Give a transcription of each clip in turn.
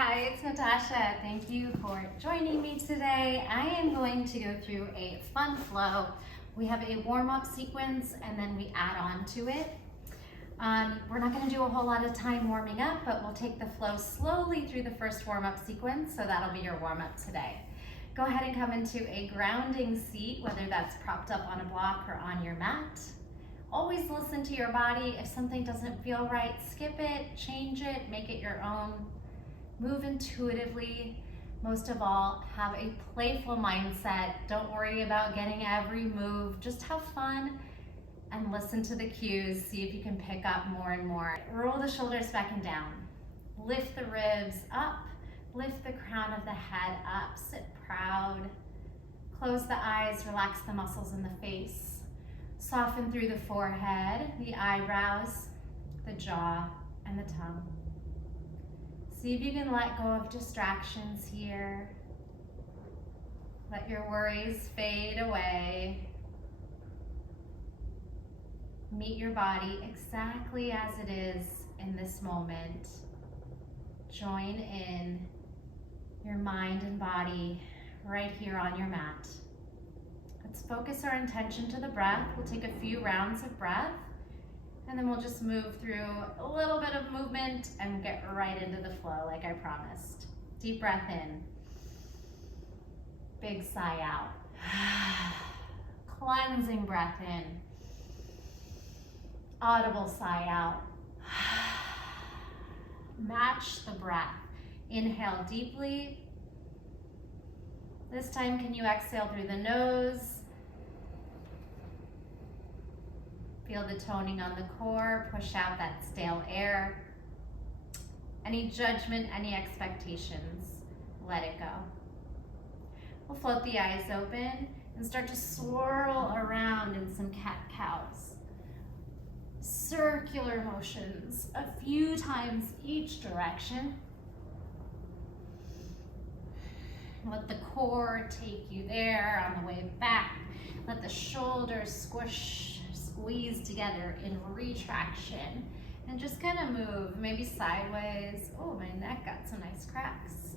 Hi, it's Natasha. Thank you for joining me today. I am going to go through a fun flow. We have a warm-up sequence and then we add on to it. We're not going to do a whole lot of time warming up, but we'll take the flow slowly through the first warm-up sequence, so that'll be your warm-up today. Go ahead and come into a grounding seat, whether that's propped up on a block or on your mat. Always listen to your body. If something doesn't feel right, skip it, change it, make it your own. Move intuitively. Most of all, have a playful mindset. Don't worry about getting every move. Just have fun and listen to the cues. See if you can pick up more and more. Roll the shoulders back and down. Lift the ribs up. Lift the crown of the head up. Sit proud. Close the eyes. Relax the muscles in the face. Soften through the forehead, the eyebrows, the jaw, and the tongue. See if you can let go of distractions here. Let your worries fade away. Meet your body exactly as it is in this moment. Join in your mind and body right here on your mat. Let's focus our intention to the breath. We'll take a few rounds of breath, and then we'll just move through a little bit of movement and get right into the flow like I promised. Deep breath in. Big sigh out. Cleansing breath in. Audible sigh out. Match the breath. Inhale deeply. This time, can you exhale through the nose? Feel the toning on the core, push out that stale air. Any judgment, any expectations, let it go. We'll float the eyes open and start to swirl around in some cat-cows. Circular motions, a few times each direction. Let the core take you there on the way back. Let the shoulders squeeze together in retraction. And just kind of move, maybe sideways. Oh, my neck got some nice cracks.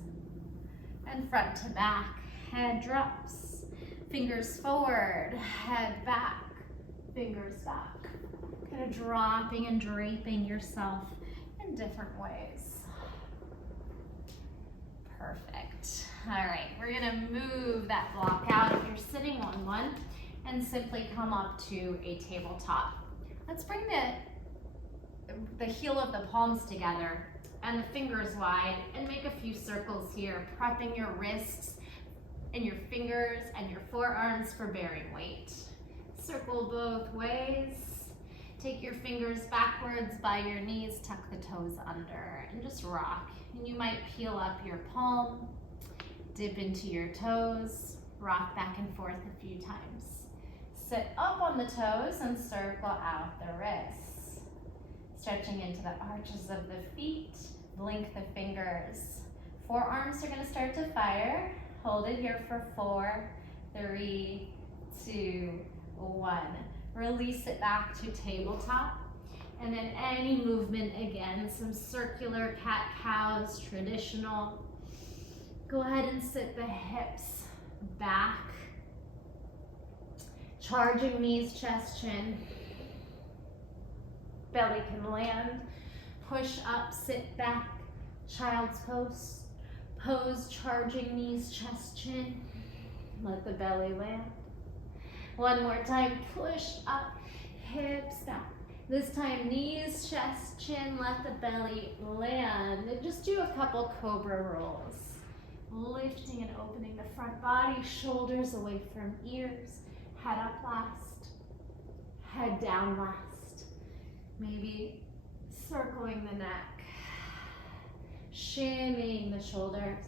And front to back, head drops. Fingers forward, head back, fingers back. Kind of dropping and draping yourself in different ways. Perfect. All right, we're gonna move that block out if you're sitting on one and simply come up to a tabletop. Let's bring the heel of the palms together and the fingers wide and make a few circles here, prepping your wrists and your fingers and your forearms for bearing weight. Circle both ways. Take your fingers backwards by your knees, tuck the toes under, and just rock. And you might peel up your palm, dip into your toes, rock back and forth a few times. Sit up on the toes and circle out the wrists. Stretching into the arches of the feet, blink the fingers. Forearms are gonna start to fire. Hold it here for 4, 3, 2, 1. Release it back to tabletop. And then any movement again, some circular cat-cows, traditional. Go ahead and sit the hips back. Charging knees, chest, chin. Belly can land. Push up, sit back. Child's pose. Pose, charging knees, chest, chin. Let the belly land. One more time, push up, hips back. This time, knees, chest, chin, let the belly land. And just do a couple cobra rolls. Lifting and opening the front body, shoulders away from ears. Head up last, head down last. Maybe circling the neck, shimmying the shoulders.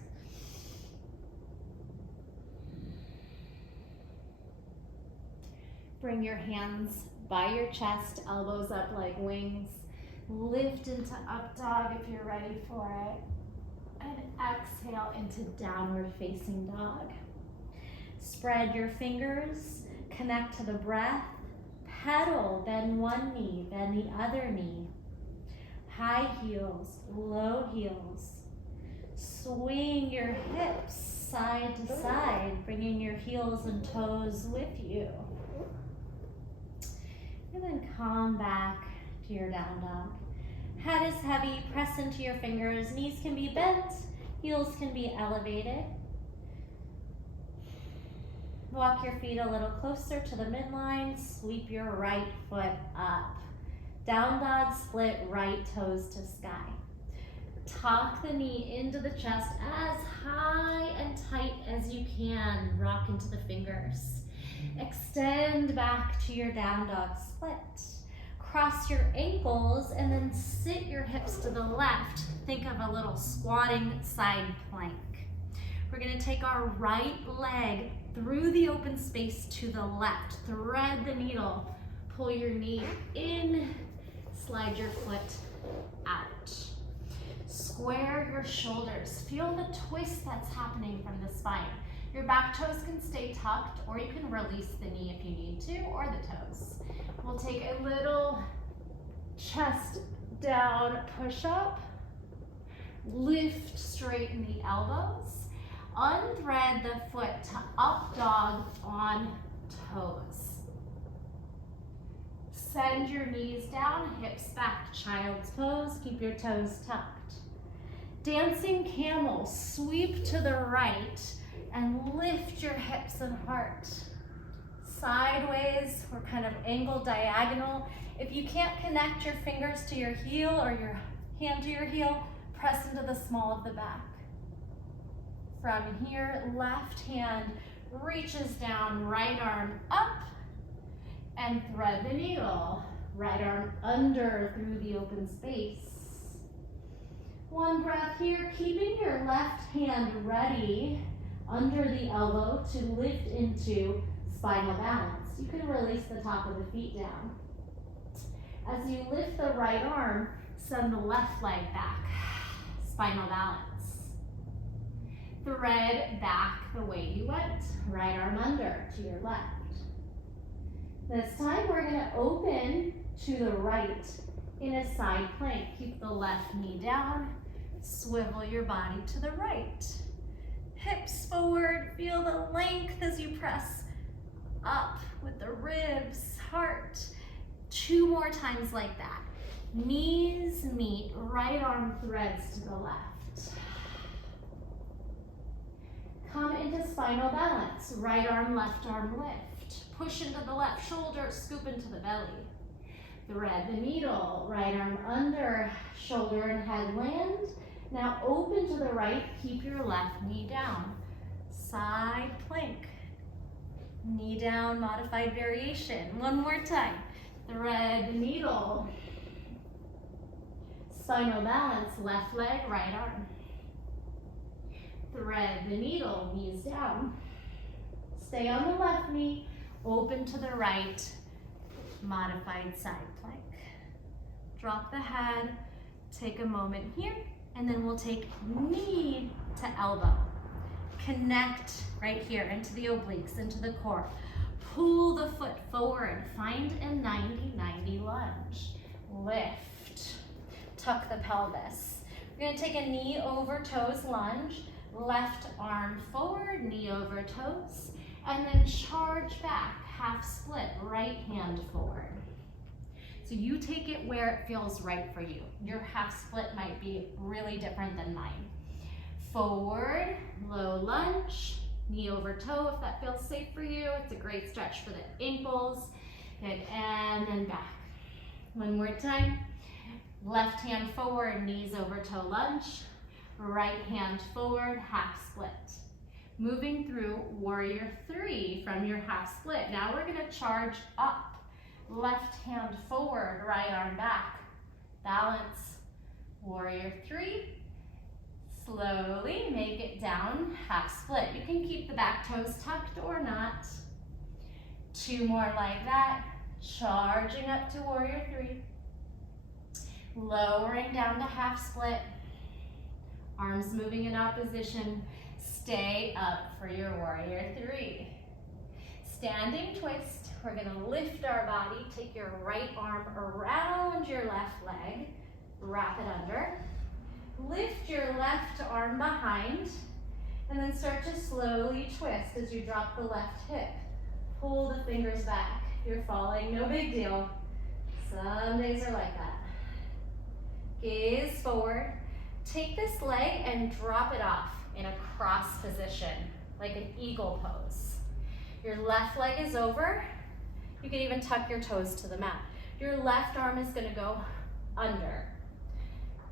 Bring your hands by your chest, elbows up like wings. Lift into up dog if you're ready for it. And exhale into downward facing dog. Spread your fingers, connect to the breath. Pedal, bend one knee, bend the other knee. High heels, low heels. Swing your hips side to side, bringing your heels and toes with you. And then come back to your down dog. Head is heavy, press into your fingers. Knees can be bent, heels can be elevated. Walk your feet a little closer to the midline. Sweep your right foot up. Down dog, split right toes to sky. Tuck the knee into the chest as high and tight as you can. Rock into the fingers. Extend back to your down dog split. Cross your ankles and then sit your hips to the left. Think of a little squatting side plank. We're gonna take our right leg through the open space to the left. Thread the needle. Pull your knee in. Slide your foot out. Square your shoulders. Feel the twist that's happening from the spine. Your back toes can stay tucked, or you can release the knee if you need to, or the toes. We'll take a little chest down push up. Lift, straighten the elbows. Unthread the foot to up dog on toes. Send your knees down, hips back, child's pose. Keep your toes tucked. Dancing camel, sweep to the right and lift your hips and heart. Sideways, we're kind of angled diagonal. If you can't connect your fingers to your heel or your hand to your heel, press into the small of the back. From here, left hand reaches down, right arm up, and thread the needle. Right arm under through the open space. One breath here, keeping your left hand ready under the elbow to lift into spinal balance. You can release the top of the feet down. As you lift the right arm, send the left leg back. Spinal balance. Thread back the way you went. Right arm under to your left. This time we're going to open to the right in a side plank. Keep the left knee down. Swivel your body to the right. Hips forward. Feel the length as you press up with the ribs, heart. 2 more times like that. Knees meet, right arm threads to the left. Come into spinal balance. Right arm, left arm lift. Push into the left shoulder, scoop into the belly. Thread the needle. Right arm under, shoulder and head land. Now open to the right, keep your left knee down. Side plank. Knee down, modified variation. One more time. Thread the needle. Spinal balance, left leg, right arm. Thread the needle, knees down. Stay on the left knee, open to the right, modified side plank. Drop the head, take a moment here, and then we'll take knee to elbow. Connect right here into the obliques, into the core. Pull the foot forward, find a 90-90 lunge. Lift, tuck the pelvis. We're gonna take a knee over toes lunge, left arm forward, knee over toes, and then charge back, half split, right hand forward. So you take it where it feels right for you. Your half split might be really different than mine. Forward, low lunge, knee over toe if that feels safe for you. It's a great stretch for the ankles. Good, and then back. One more time. Left hand forward, knees over toe lunge. Right hand forward, half split. Moving through warrior 3 from your half split. Now we're gonna charge up. Left hand forward, right arm back. Balance, warrior 3. Slowly make it down, half split. You can keep the back toes tucked or not. 2 more like that. Charging up to warrior 3. Lowering down to half split. Arms moving in opposition. Stay up for your warrior 3. Standing twist. We're gonna lift our body. Take your right arm around your left leg. Wrap it under. Lift your left arm behind and then start to slowly twist as you drop the left hip. Pull the fingers back. You're falling, no big deal. Some days are like that. Gaze forward. Take this leg and drop it off in a cross position, like an eagle pose. Your left leg is over. You can even tuck your toes to the mat. Your left arm is gonna go under.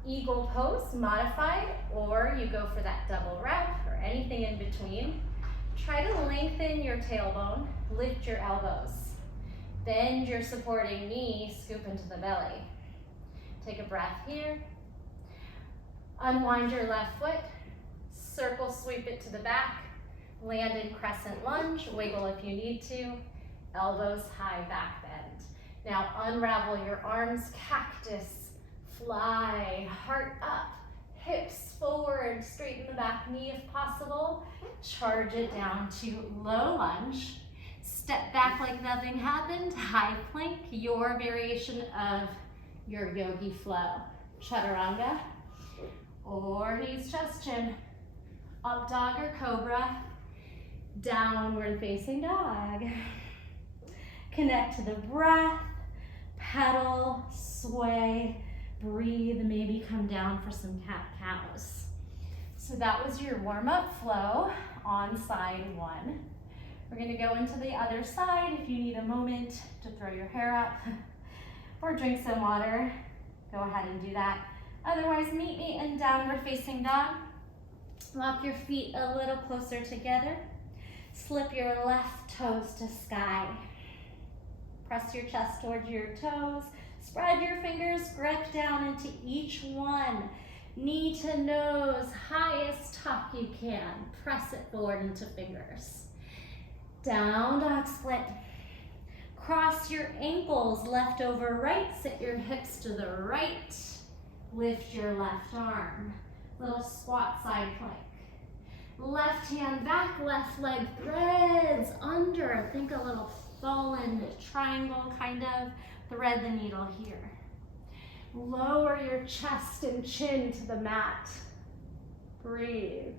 Eagle pose, modified, or you go for that double wrap or anything in between. Try to lengthen your tailbone, lift your elbows. Bend your supporting knee, scoop into the belly. Take a breath here. Unwind your left foot, circle sweep it to the back, land in crescent lunge, wiggle if you need to, elbows high back bend. Now unravel your arms, cactus, fly, heart up, hips forward, straighten the back knee if possible, charge it down to low lunge, step back like nothing happened, high plank, your variation of your yogi flow. Chaturanga, or knees, chest, chin, up dog or cobra, downward facing dog. Connect to the breath, pedal, sway, breathe, maybe come down for some cat-cows. So that was your warm-up flow on side one. We're gonna go into the other side. If you need a moment to throw your hair up or drink some water, go ahead and do that. Otherwise, meet me in downward facing dog. Walk your feet a little closer together. Slip your left toes to sky. Press your chest towards your toes. Spread your fingers, grip down into each one. Knee to nose, highest tuck you can. Press it forward into fingers. Down dog split. Cross your ankles, left over right. Sit your hips to the right. Lift your left arm. Little squat side plank. Left hand back, left leg threads under. Think a little fallen triangle kind of. Thread the needle here. Lower your chest and chin to the mat. Breathe.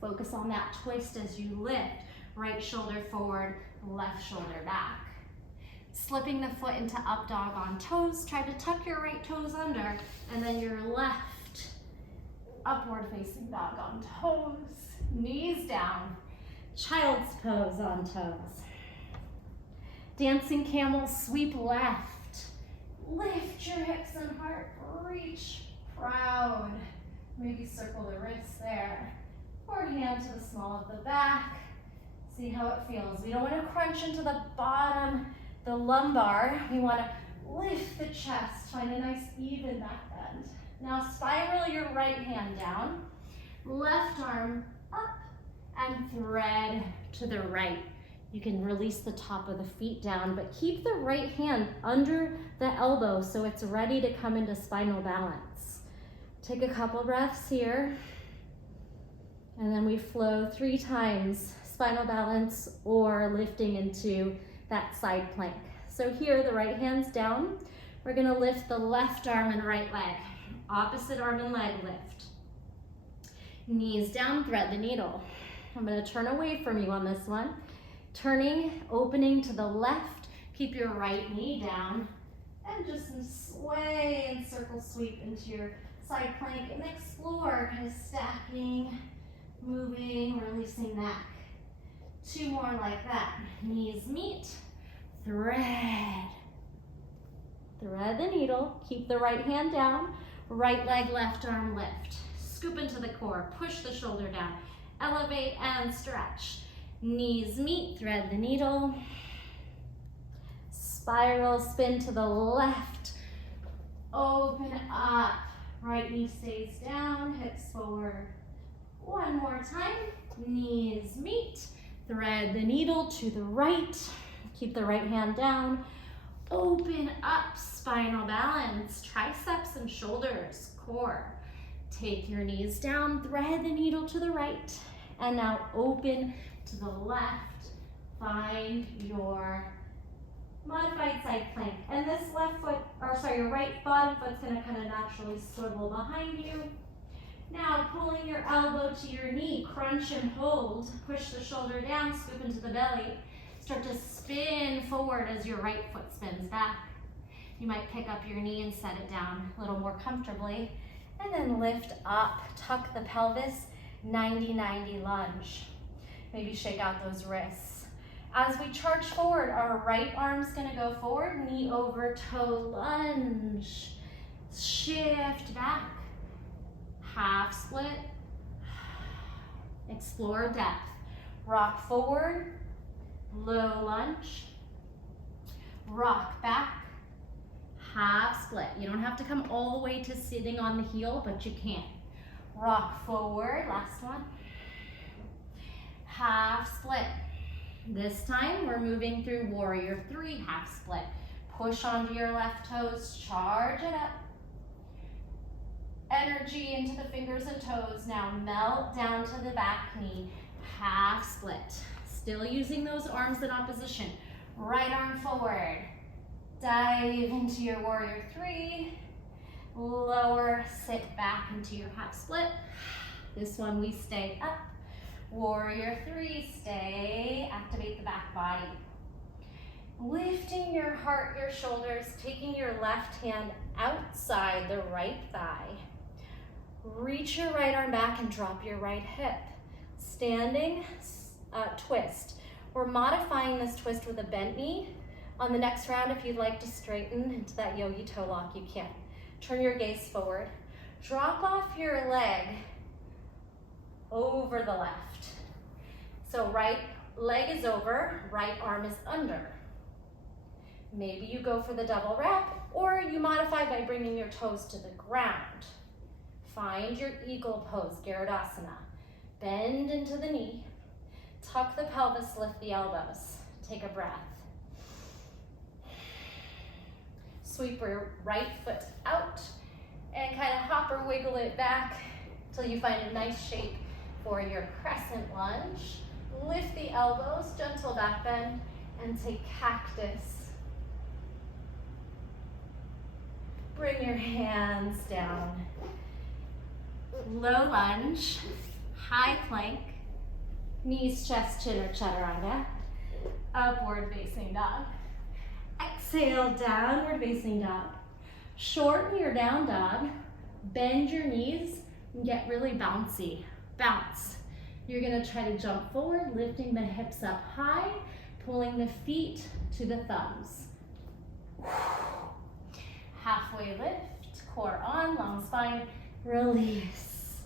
Focus on that twist as you lift. Right shoulder forward, left shoulder back. Slipping the foot into up dog on toes. Try to tuck your right toes under, and then your left upward facing dog on toes. Knees down. Child's pose on toes. Dancing camel, sweep left. Lift your hips and heart, reach, proud. Maybe circle the wrists there. Or hand to the small of the back. See how it feels. We don't want to crunch into the bottom, the lumbar. We want to lift the chest, find a nice even back bend. Now spiral your right hand down, left arm up, and thread to the right. You can release the top of the feet down, but keep the right hand under the elbow so it's ready to come into spinal balance. Take a couple breaths here, and then we flow 3 times, spinal balance or lifting into that side plank. So here, the right hand's down. We're gonna lift the left arm and right leg. Opposite arm and leg lift. Knees down, thread the needle. I'm gonna turn away from you on this one. Turning, opening to the left, keep your right knee down, and just sway and circle sweep into your side plank and explore, kind of stacking, moving, releasing neck. 2 more like that. Knees meet, thread. Thread the needle, keep the right hand down, right leg, left arm lift. Scoop into the core, push the shoulder down, elevate and stretch. Knees meet, thread the needle. Spiral spin to the left. Open up. Right knee stays down, hips forward. 1 more time. Knees meet. Thread the needle to the right. Keep the right hand down. Open up, spinal balance. Triceps and shoulders, core. Take your knees down, thread the needle to the right. And now open to the left, find your modified side plank. And this left foot, or sorry, your right bottom foot's gonna kind of naturally swivel behind you. Now pulling your elbow to your knee, crunch and hold. Push the shoulder down, scoop into the belly. Start to spin forward as your right foot spins back. You might pick up your knee and set it down a little more comfortably. And then lift up, tuck the pelvis, 90-90 lunge. Maybe shake out those wrists. As we charge forward, our right arm's gonna go forward, knee over toe lunge. Shift back, half split, explore depth. Rock forward, low lunge, rock back, half split. You don't have to come all the way to sitting on the heel, but you can. Rock forward, last one. Half split. This time we're moving through warrior three, half split. Push onto your left toes, charge it up. Energy into the fingers and toes. Now melt down to the back knee, half split. Still using those arms in opposition. Right arm forward. Dive into your warrior three. Lower, sit back into your half split. This one we stay up. Warrior three, stay, activate the back body. Lifting your heart, your shoulders, taking your left hand outside the right thigh. Reach your right arm back and drop your right hip. Standing twist. We're modifying this twist with a bent knee. On the next round, if you'd like to straighten into that yogi toe lock, you can. Turn your gaze forward. Drop off your leg over the left. So right leg is over, right arm is under. Maybe you go for the double wrap, or you modify by bringing your toes to the ground. Find your eagle pose, Garudasana. Bend into the knee, tuck the pelvis, lift the elbows. Take a breath. Sweep your right foot out and kind of hop or wiggle it back until you find a nice shape for your crescent lunge. Lift the elbows, gentle back bend, and take cactus. Bring your hands down. Low lunge, high plank, knees, chest, chin, or chaturanga. Upward facing dog. Exhale, downward facing dog. Shorten your down dog. Bend your knees and get really bouncy. Bounce. You're gonna try to jump forward, lifting the hips up high, pulling the feet to the thumbs. Halfway lift, core on, long spine, release.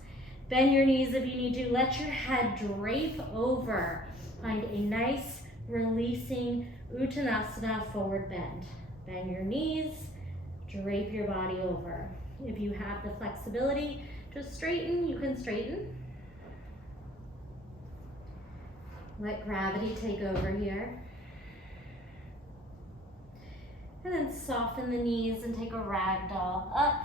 Bend your knees if you need to. Let your head drape over. Find a nice releasing Uttanasana forward bend. Bend your knees, drape your body over. If you have the flexibility to straighten, you can straighten. Let gravity take over here. And then soften the knees and take a ragdoll up,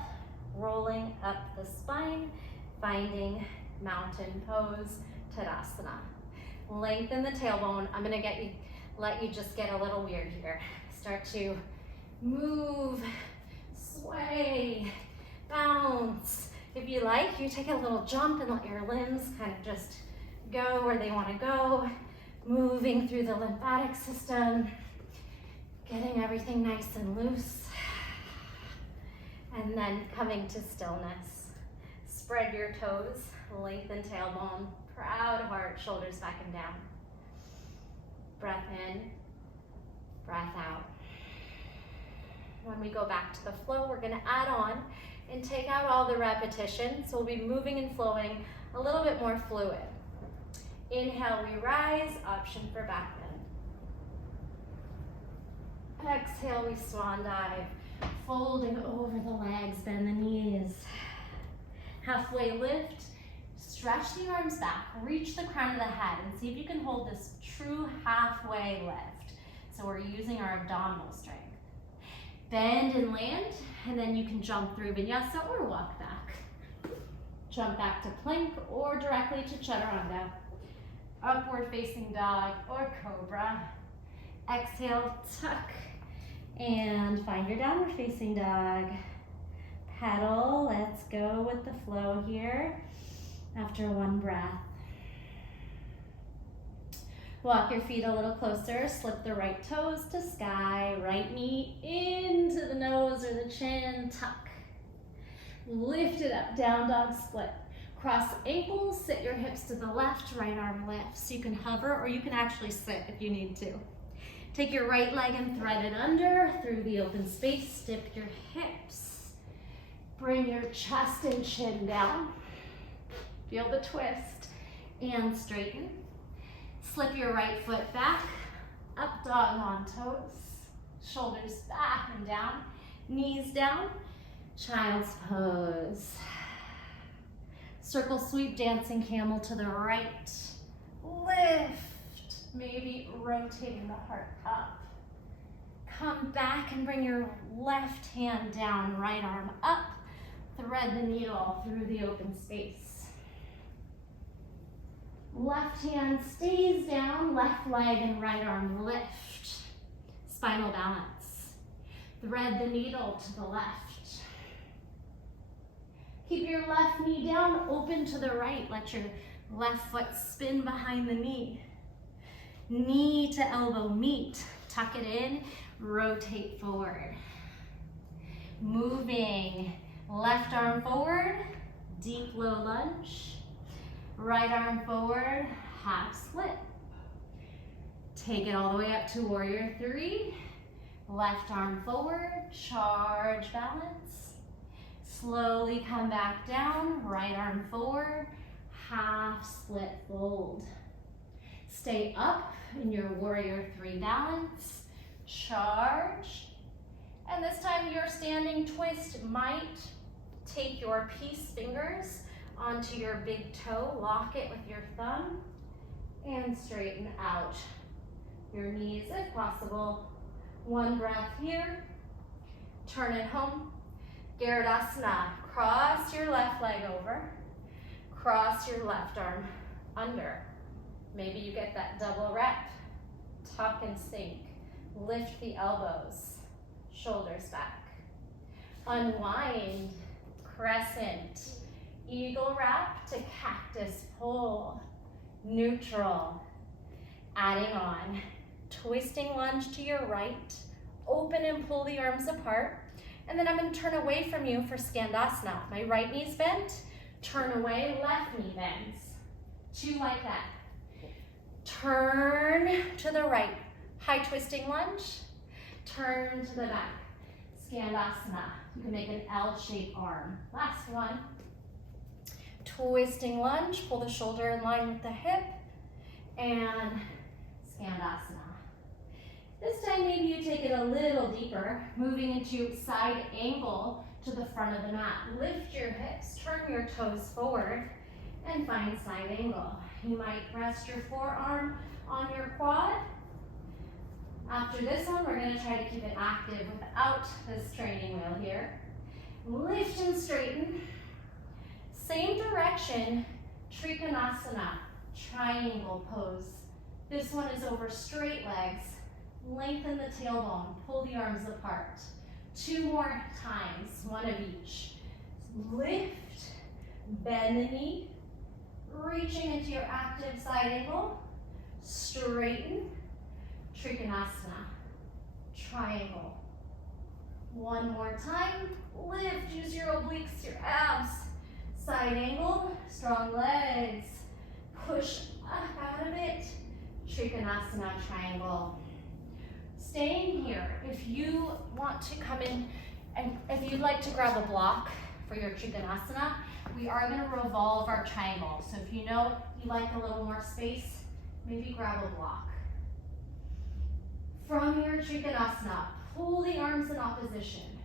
rolling up the spine, finding mountain pose, Tadasana. Lengthen the tailbone. I'm gonna let you just get a little weird here. Start to move, sway, bounce. If you like, you take a little jump and let your limbs kind of just go where they want to go, moving through the lymphatic system, getting everything nice and loose, and then coming to stillness. Spread your toes, lengthen tailbone, proud heart, shoulders back and down. Breath in, breath out. When we go back to the flow, we're gonna add on and take out all the repetition, so we'll be moving and flowing a little bit more fluid. Inhale, we rise, option for back bend. Exhale, we swan dive, folding over the legs, bend the knees. Halfway lift, stretch the arms back, reach the crown of the head, and see if you can hold this true halfway lift. So we're using our abdominal strength. Bend and land, and then you can jump through vinyasa or walk back. Jump back to plank or directly to chaturanga. Upward facing dog or cobra. Exhale, tuck, and find your downward facing dog. pedal. Let's go with the flow here after one breath. Walk your feet a little closer, slip the right toes to sky, right knee into the nose or the chin, tuck. Lift it up, down dog split. Cross ankles, sit your hips to the left, right arm lifts. You can hover or you can actually sit if you need to. Take your right leg and thread it under through the open space, dip your hips. Bring your chest and chin down. Feel the twist and straighten. Slip your right foot back, up dog on toes, shoulders back and down, knees down, child's pose. Circle sweep, dancing camel to the right. Lift, maybe rotating the heart up. Come back and bring your left hand down, right arm up. Thread the needle through the open space. Left hand stays down, left leg and right arm lift. Spinal balance. Thread the needle to the left. Keep your left knee down, open to the right. Let your left foot spin behind the knee. Knee to elbow meet. Tuck it in, rotate forward. Moving, left arm forward, deep low lunge. Right arm forward, half split. Take it all the way up to warrior three. Left arm forward, charge balance. Slowly come back down, right arm forward, half split fold. Stay up in your warrior three balance, charge. And this time your standing twist might take your peace fingers onto your big toe, lock it with your thumb, and straighten out your knees if possible. One breath here, turn it home. Garudasana, cross your left leg over, cross your left arm under. Maybe you get that double rep, tuck and sink, lift the elbows, shoulders back. Unwind, crescent, eagle wrap to cactus pull, neutral. Adding on, twisting lunge to your right, open and pull the arms apart, and then I'm going to turn away from you for Skandasana. My right knee's bent, turn away, left knee bends. Two like that. Turn to the right, high twisting lunge, turn to the back. Skandasana, you can make an L-shaped arm. Last one. Twisting lunge, pull the shoulder in line with the hip, and Skandasana. This time maybe you take it a little deeper, moving into side angle to the front of the mat. Lift your hips, turn your toes forward, and find side angle. You might rest your forearm on your quad. After this one, we're going to try to keep it active without this training wheel here. Lift and straighten. Same direction, Trikonasana, triangle pose. This one is over straight legs. Lengthen the tailbone, pull the arms apart. Two more times, one of each. Lift, bend the knee, reaching into your active side angle. Straighten, Trikonasana, triangle. One more time, lift, use your obliques, your abs. Side angle, strong legs. Push up out of it, Trikonasana, triangle. Staying here, if you want to come in, and if you'd like to grab a block for your Trikonasana, we are going to revolve our triangle. So if you know you like a little more space, maybe grab a block. From your Trikonasana, pull the arms in opposition.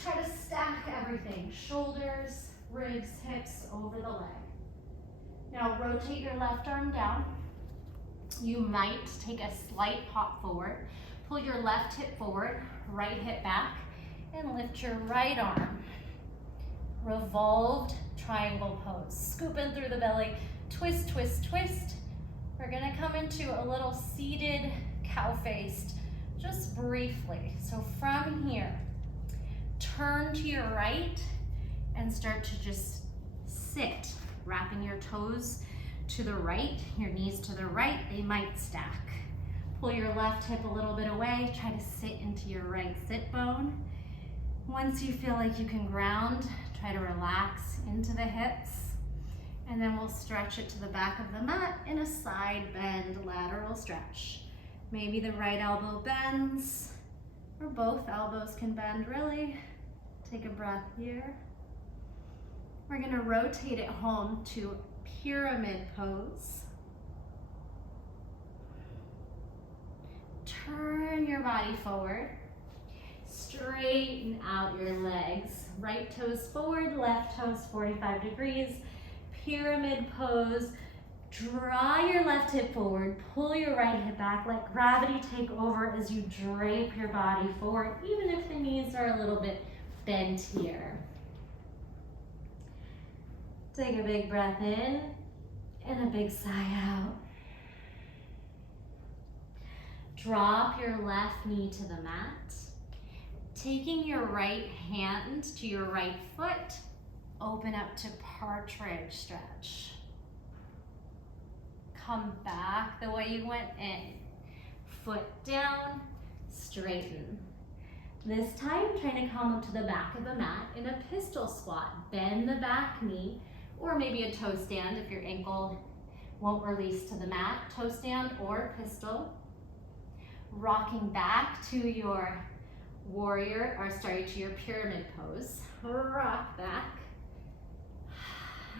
Try to stack everything, shoulders, ribs, hips over the leg. Now rotate your left arm down. You might take a slight hop forward. Pull your left hip forward, right hip back, and lift your right arm. Revolved triangle pose. Scoop in through the belly, twist, twist, twist. We're gonna come into a little seated cow-faced, just briefly. So from here, Turn to your right and start to just sit, wrapping your toes to the right, your knees to the right, they might stack. Pull your left hip a little bit away, try to sit into your right sit bone. Once you feel like you can ground, try to relax into the hips, and then we'll stretch it to the back of the mat in a side bend lateral stretch. Maybe the right elbow bends, or both elbows can bend really. Take a breath here. We're gonna rotate it home to pyramid pose. Turn your body forward. Straighten out your legs. Right toes forward, left toes 45 degrees. Pyramid pose. Draw your left hip forward, pull your right hip back, let gravity take over as you drape your body forward, even if the knees are a little bit bent here. Take a big breath in and a big sigh out. Drop your left knee to the mat. Taking your right hand to your right foot, open up to partridge stretch. Come back the way you went in. Foot down, straighten. This time, trying to come up to the back of the mat in a pistol squat. Bend the back knee, or maybe a toe stand if your ankle won't release to the mat. Toe stand or pistol. Rocking back to your to your pyramid pose. Rock back.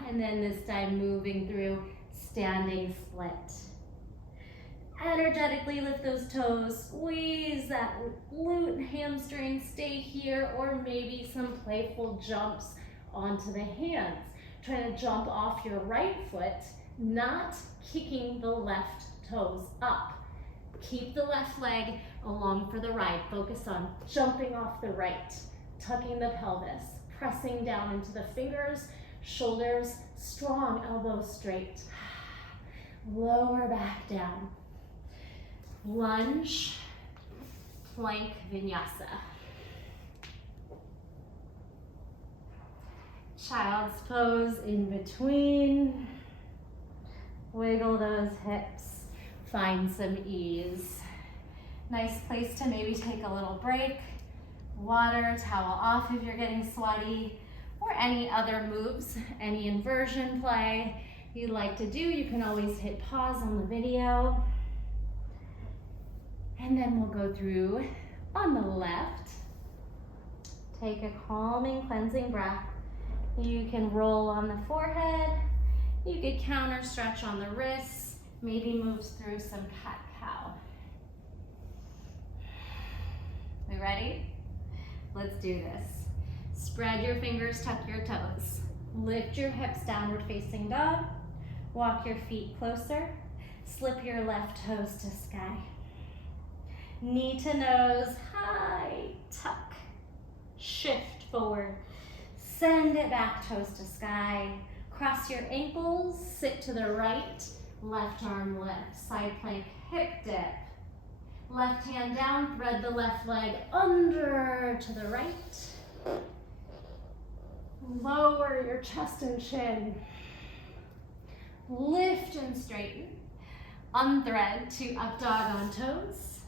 And then this time moving through standing split. Energetically lift those toes, squeeze that glute and hamstring, stay here, or maybe some playful jumps onto the hands. Try to jump off your right foot, not kicking the left toes up. Keep the left leg along for the ride. Focus on jumping off the right, tucking the pelvis, pressing down into the fingers, shoulders, strong, elbows straight. Lower back down. Lunge, plank vinyasa. Child's pose in between. Wiggle those hips. Find some ease. Nice place to maybe take a little break. Water, towel off if you're getting sweaty, or any other moves, any inversion play you'd like to do. You can always hit pause on the video. And then we'll go through on the left. Take a calming, cleansing breath. You can roll on the forehead. You could counter stretch on the wrists. Maybe moves through some cat-cow. We ready? Let's do this. Spread your fingers, tuck your toes. Lift your hips, downward facing dog. Walk your feet closer. Slip your left toes to sky. Knee to nose, high, tuck. Shift forward. Send it back, toes to sky. Cross your ankles, sit to the right. Left arm lift, side plank, hip dip. Left hand down, thread the left leg under to the right. Lower your chest and chin. Lift and straighten. Unthread to up dog on toes.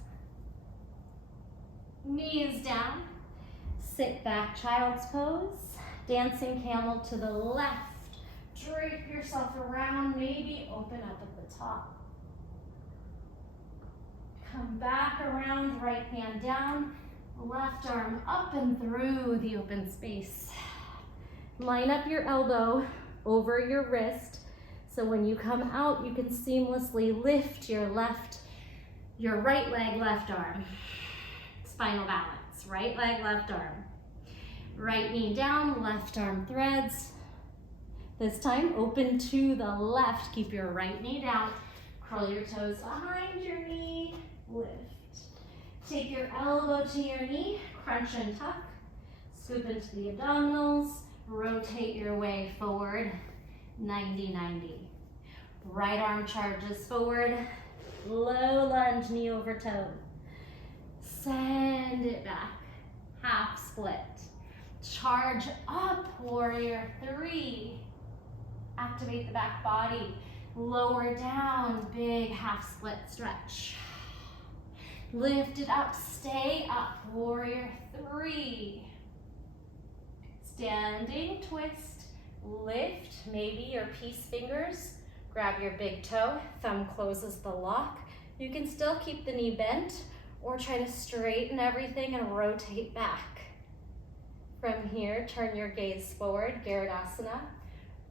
Knees down. Sit back, child's pose. Dancing camel to the left. Drape yourself around, maybe open up at the top. Come back around, right hand down, left arm up and through the open space. Line up your elbow over your wrist, so when you come out, you can seamlessly lift your right leg, left arm. Spinal balance, right leg, left arm. Right knee down, left arm threads. This time, open to the left. Keep your right knee down. Curl your toes behind your knee. Lift. Take your elbow to your knee. Crunch and tuck. Scoop into the abdominals. Rotate your way forward. 90-90. Right arm charges forward. Low lunge, knee over toe. Send it back. Half split. Charge up, warrior three. Activate the back body. Lower down, big half split stretch. Lift it up, stay up, warrior three. Standing twist, lift, maybe your peace fingers. Grab your big toe, thumb closes the lock. You can still keep the knee bent or try to straighten everything and rotate back. From here, turn your gaze forward, Garudasana.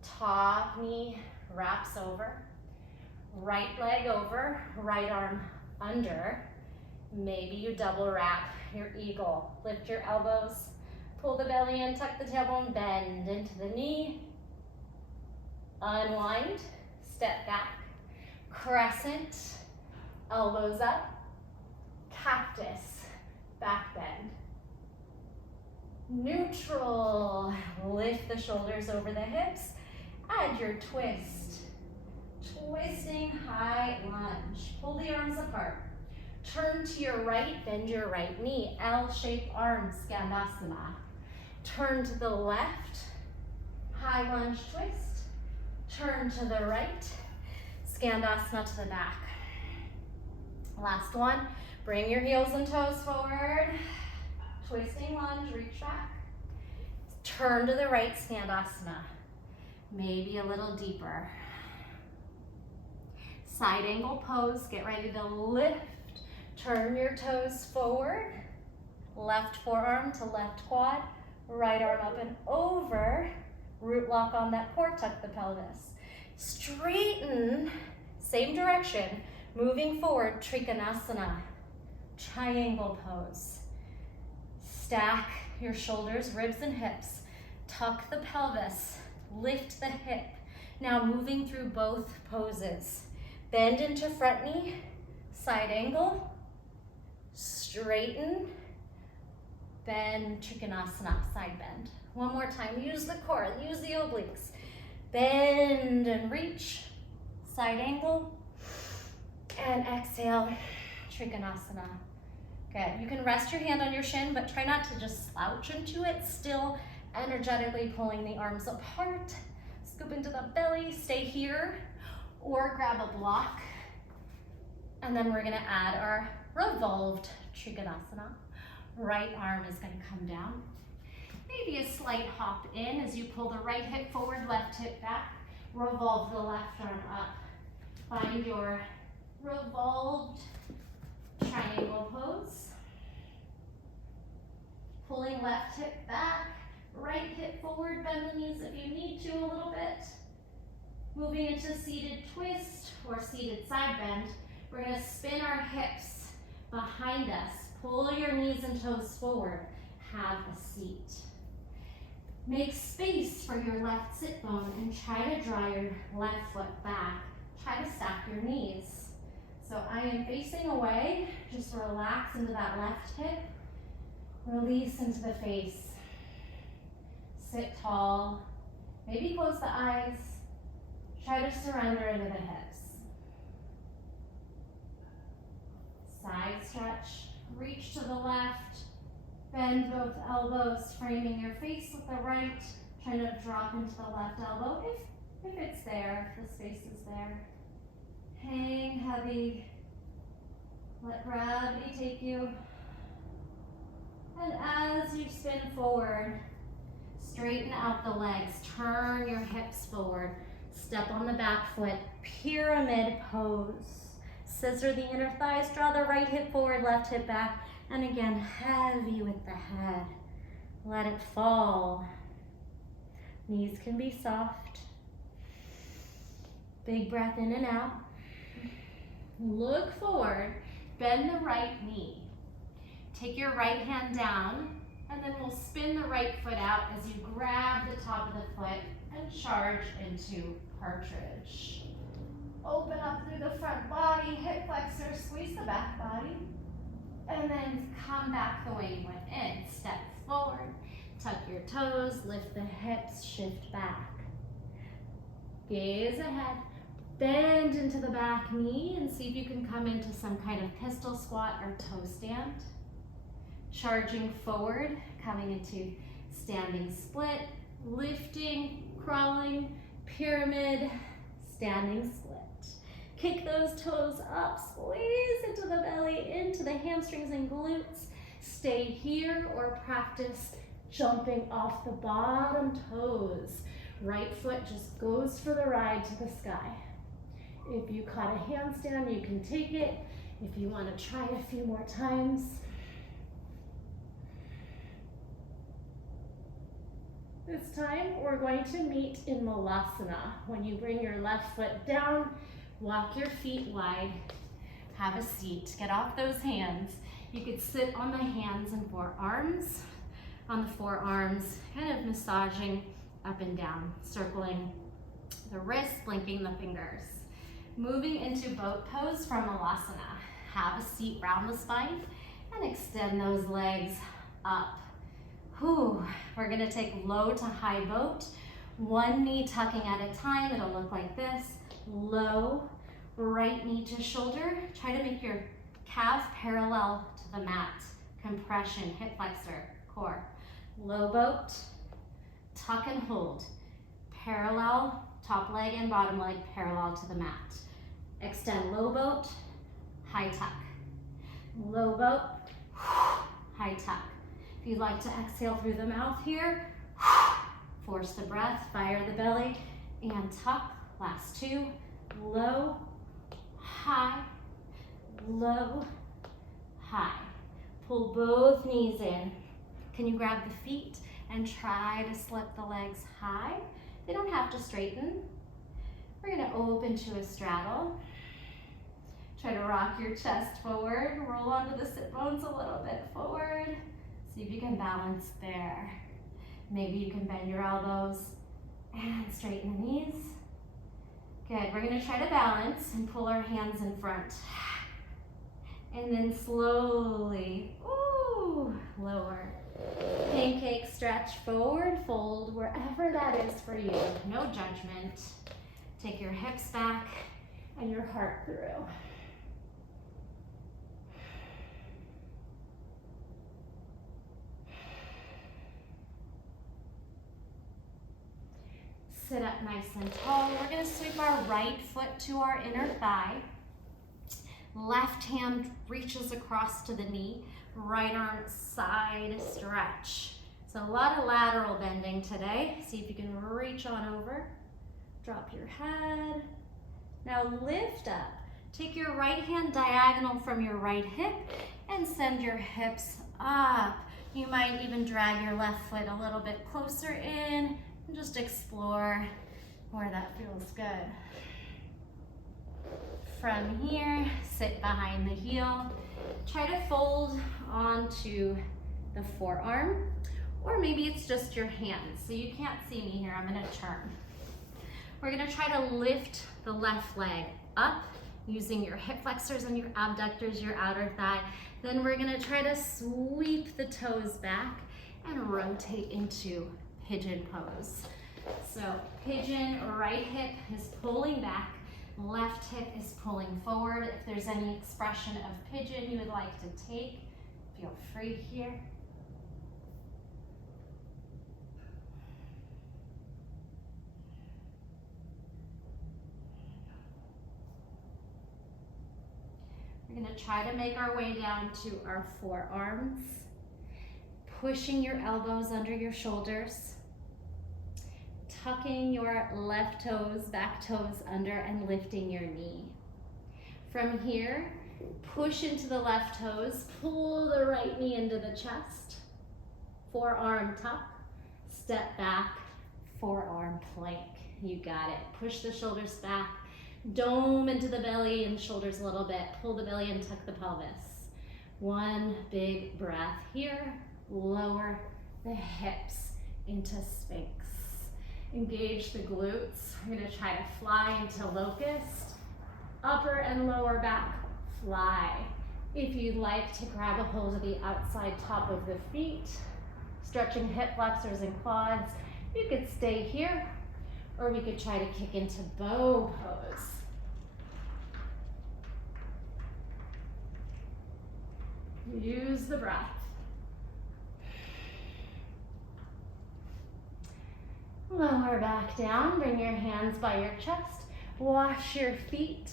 Top knee wraps over. Right leg over, right arm under. Maybe you double wrap your eagle. Lift your elbows, pull the belly in, tuck the tailbone, bend into the knee. Unwind, step back. Crescent, elbows up. Cactus, back bend. Neutral, lift the shoulders over the hips. Add your twist. Twisting high lunge. Pull the arms apart. Turn to your right, bend your right knee. L-shaped arms, Skandasana. Turn to the left, high lunge twist. Turn to the right, Skandasana to the back. Last one, bring your heels and toes forward. Twisting lunge, reach back. Turn to the right, Skandasana. Maybe a little deeper. Side angle pose, get ready to lift. Turn your toes forward. Left forearm to left quad. Right arm up and over. Root lock on that core, tuck the pelvis. Straighten, same direction. Moving forward, Trikonasana. Triangle pose. Stack your shoulders, ribs and hips. Tuck the pelvis. Lift the hip. Now moving through both poses. Bend into front knee, side angle, straighten, bend, Trikonasana, side bend. One more time, use the core, use the obliques. Bend and reach, side angle, and exhale, Trikonasana. Good, you can rest your hand on your shin, but try not to just slouch into it, still energetically pulling the arms apart. Scoop into the belly, stay here, or grab a block. And then we're gonna add our revolved Trikonasana. Right arm is gonna come down. Maybe a slight hop in as you pull the right hip forward, left hip back. Revolve the left arm up. Find your revolved triangle pose. Pulling left hip back, right hip forward, bend the knees if you need to a little bit. Moving into seated twist or seated side bend. We're gonna spin our hips behind us. Pull your knees and toes forward. Have a seat. Make space for your left sit bone and try to draw your left foot back. Try to stack your knees. So I am facing away. Just relax into that left hip. Release into the face. Sit tall. Maybe close the eyes. Try to surrender into the hips. Side stretch, reach to the left, bend both elbows, framing your face with the right, trying to drop into the left elbow if it's there, if the space is there. Hang heavy, let gravity take you. And as you spin forward, straighten out the legs, turn your hips forward. Step on the back foot, pyramid pose. Scissor the inner thighs, draw the right hip forward, left hip back, and again, heavy with the head. Let it fall. Knees can be soft. Big breath in and out. Look forward, bend the right knee. Take your right hand down, and then we'll spin the right foot out as you grab the top of the foot and charge into partridge. Open up through the front body, hip flexor, squeeze the back body, and then come back the way you went in. Step forward, tuck your toes, lift the hips, shift back. Gaze ahead, bend into the back knee and see if you can come into some kind of pistol squat or toe stand. Charging forward, coming into standing split, lifting, crawling, pyramid, standing split. Kick those toes up, squeeze into the belly, into the hamstrings and glutes. Stay here or practice jumping off the bottom toes. Right foot just goes for the ride to the sky. If you caught a handstand, you can take it. If you want to try a few more times. This time, we're going to meet in Malasana. When you bring your left foot down, walk your feet wide, have a seat, get off those hands. You could sit on the hands and forearms, on the forearms, kind of massaging up and down, circling the wrists, blinking the fingers. Moving into boat pose from Malasana. Have a seat, round the spine, and extend those legs up. Whew. We're gonna take low to high boat, one knee tucking at a time. It'll look like this. Low, right knee to shoulder. Try to make your calf parallel to the mat. Compression, hip flexor, core. Low boat, tuck and hold. Parallel, top leg and bottom leg parallel to the mat. Extend low boat, high tuck. Low boat, high tuck. If you'd like to exhale through the mouth here, force the breath, fire the belly, and tuck. Last two, low, high, low, high. Pull both knees in. Can you grab the feet and try to slip the legs high? They don't have to straighten. We're gonna open to a straddle. Try to rock your chest forward, roll onto the sit bones a little bit forward. See if you can balance there. Maybe you can bend your elbows and straighten the knees. Good, we're gonna try to balance and pull our hands in front. And then slowly, lower. Pancake stretch forward, fold wherever that is for you. No judgment. Take your hips back and your heart through. Sit up nice and tall. We're gonna sweep our right foot to our inner thigh. Left hand reaches across to the knee. Right arm side stretch. So a lot of lateral bending today. See if you can reach on over. Drop your head. Now lift up. Take your right hand diagonal from your right hip and send your hips up. You might even drag your left foot a little bit closer in. Just explore where that feels good. From here, sit behind the heel. Try to fold onto the forearm, or maybe it's just your hands. So you can't see me here, I'm gonna turn. We're gonna try to lift the left leg up using your hip flexors and your abductors, your outer thigh. Then we're gonna try to sweep the toes back and rotate into pigeon pose. So pigeon, right hip is pulling back, left hip is pulling forward. If there's any expression of pigeon you would like to take, feel free here. We're gonna try to make our way down to our forearms, pushing your elbows under your shoulders, tucking your left toes, back toes under and lifting your knee. From here, push into the left toes, pull the right knee into the chest, forearm tuck, step back, forearm plank. You got it. Push the shoulders back, dome into the belly and shoulders a little bit, pull the belly and tuck the pelvis. One big breath here, lower the hips into Sphinx. Engage the glutes. We're gonna try to fly into locust. Upper and lower back, fly. If you'd like to grab a hold of the outside top of the feet, stretching hip flexors and quads, you could stay here, or we could try to kick into bow pose. Use the breath. Lower back down, bring your hands by your chest, wash your feet.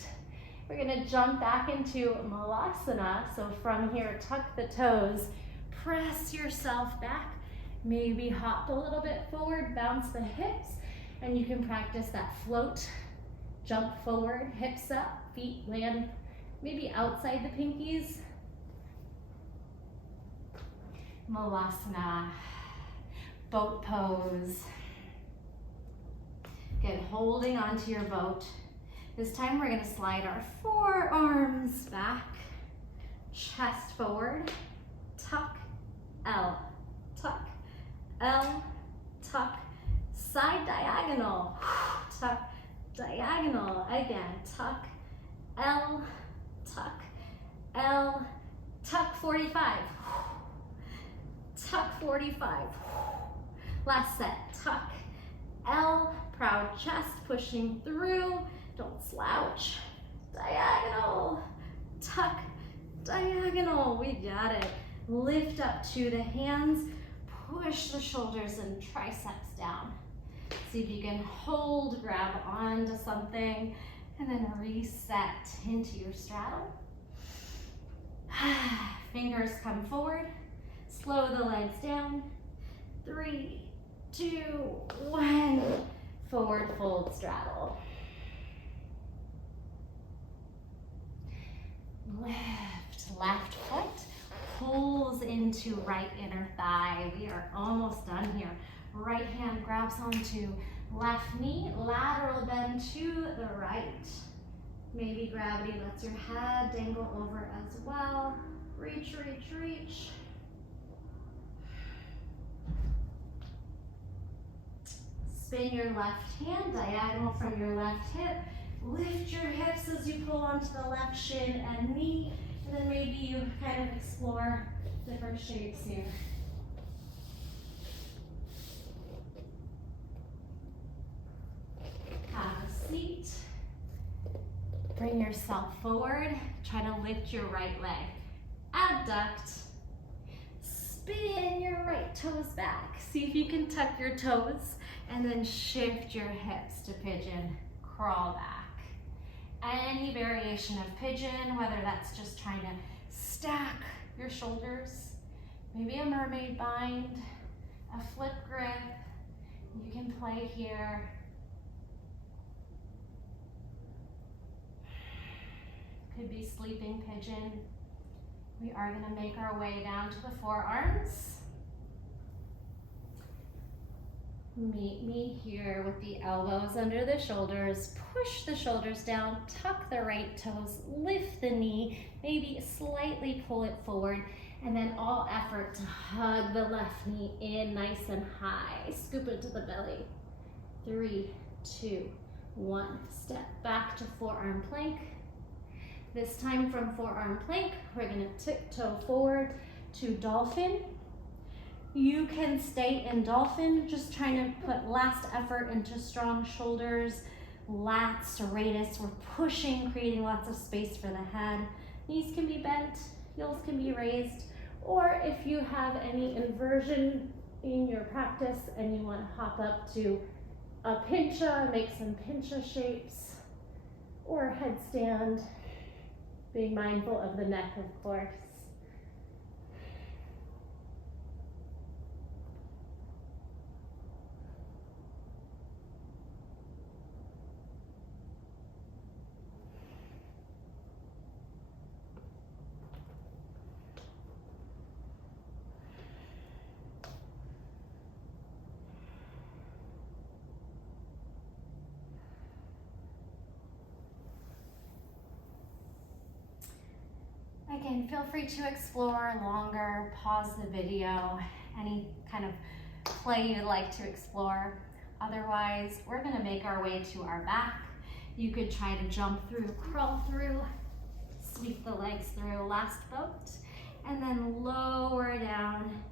We're gonna jump back into Malasana. So from here, tuck the toes, press yourself back, maybe hop a little bit forward, bounce the hips, and you can practice that float, jump forward, hips up, feet land maybe outside the pinkies. Malasana, boat pose. Again, holding onto your boat. This time we're gonna slide our forearms back, chest forward, tuck, L, tuck, L, tuck, side diagonal, tuck, diagonal, again, tuck, L, tuck, L, tuck 45, tuck 45, last set, tuck, L, proud chest, pushing through, don't slouch, diagonal, tuck, diagonal, we got it. Lift up to the hands, push the shoulders and triceps down. See if you can hold, grab onto something, and then reset into your straddle. Fingers come forward, slow the legs down. 3, 2, 1, forward fold straddle. Lift, left foot pulls into right inner thigh. We are almost done here. Right hand grabs onto left knee, lateral bend to the right. Maybe gravity lets your head dangle over as well. Reach, reach, reach. Spin your left hand, diagonal from your left hip. Lift your hips as you pull onto the left shin and knee. And then maybe you kind of explore different shapes here. Have a seat. Bring yourself forward. Try to lift your right leg. Abduct. Spin your right toes back. See if you can tuck your toes and then shift your hips to pigeon. Crawl back. Any variation of pigeon, whether that's just trying to stack your shoulders, maybe a mermaid bind, a flip grip, you can play here. Could be sleeping pigeon. We are gonna make our way down to the forearms. Meet me here with the elbows under the shoulders. Push the shoulders down, tuck the right toes, lift the knee, maybe slightly pull it forward, and then all effort to hug the left knee in nice and high. Scoop into the belly. 3, 2, 1. Step back to forearm plank. This time from forearm plank, we're gonna tiptoe forward to dolphin. You can stay in dolphin, just trying to put last effort into strong shoulders, lats, serratus. We're pushing, creating lots of space for the head. Knees can be bent, heels can be raised, or if you have any inversion in your practice and you want to hop up to a pincha, make some pincha shapes, or headstand, being mindful of the neck, of course. Again, feel free to explore longer, pause the video, any kind of play you'd like to explore. Otherwise, we're gonna make our way to our back. You could try to jump through, crawl through, sweep the legs through, last boat, and then lower down,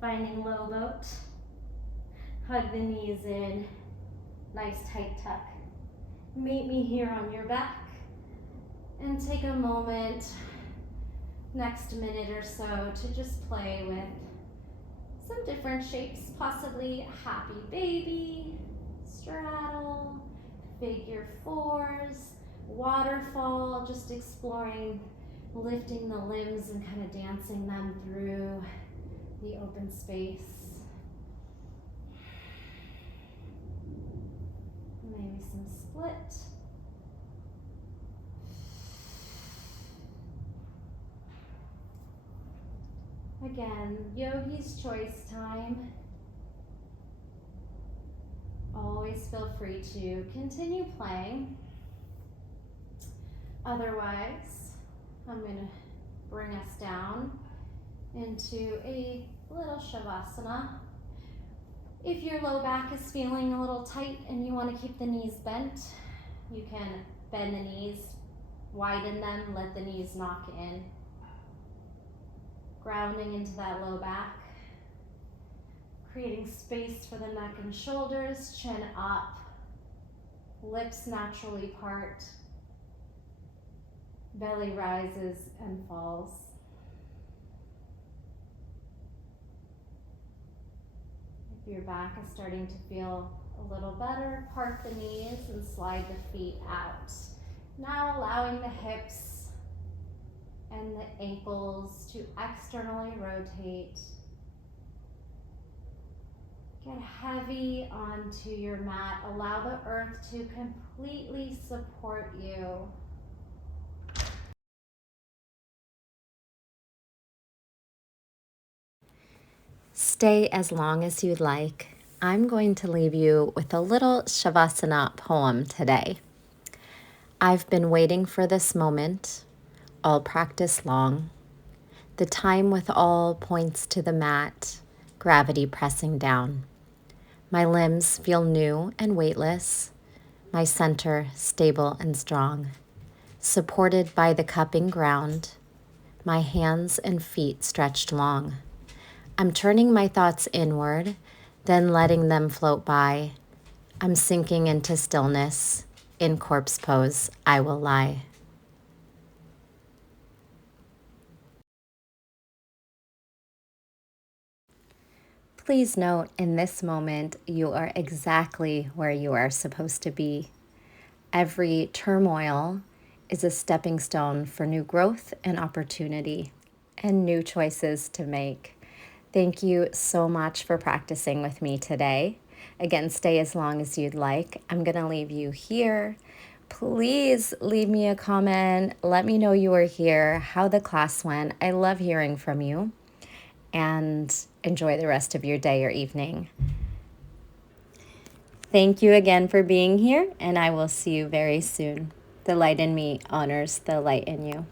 finding low boat. Hug the knees in, nice tight tuck. Meet me here on your back, and take a moment, next minute or so, to just play with some different shapes, possibly happy baby, straddle, figure fours, waterfall, just exploring lifting the limbs and kind of dancing them through the open space. Maybe some split. Again, yogi's choice time. Always feel free to continue playing. Otherwise, I'm going to bring us down into a little shavasana. If your low back is feeling a little tight and you want to keep the knees bent, you can bend the knees, widen them, let the knees knock in. Grounding into that low back, creating space for the neck and shoulders, chin up, lips naturally part, belly rises and falls. If your back is starting to feel a little better, park the knees and slide the feet out. Now allowing the hips and the ankles to externally rotate. Get heavy onto your mat. Allow the earth to completely support you. Stay as long as you'd like. I'm going to leave you with a little Shavasana poem today. I've been waiting for this moment, all practice long. The time with all points to the mat, gravity pressing down. My limbs feel new and weightless, my center stable and strong. Supported by the cupping ground, my hands and feet stretched long. I'm turning my thoughts inward, then letting them float by. I'm sinking into stillness. In corpse pose, I will lie. Please note, in this moment, you are exactly where you are supposed to be. Every turmoil is a stepping stone for new growth and opportunity and new choices to make. Thank you so much for practicing with me today. Again, stay as long as you'd like. I'm going to leave you here. Please leave me a comment. Let me know you were here, how the class went. I love hearing from you. And enjoy the rest of your day or evening. Thank you again for being here, and I will see you very soon. The light in me honors the light in you.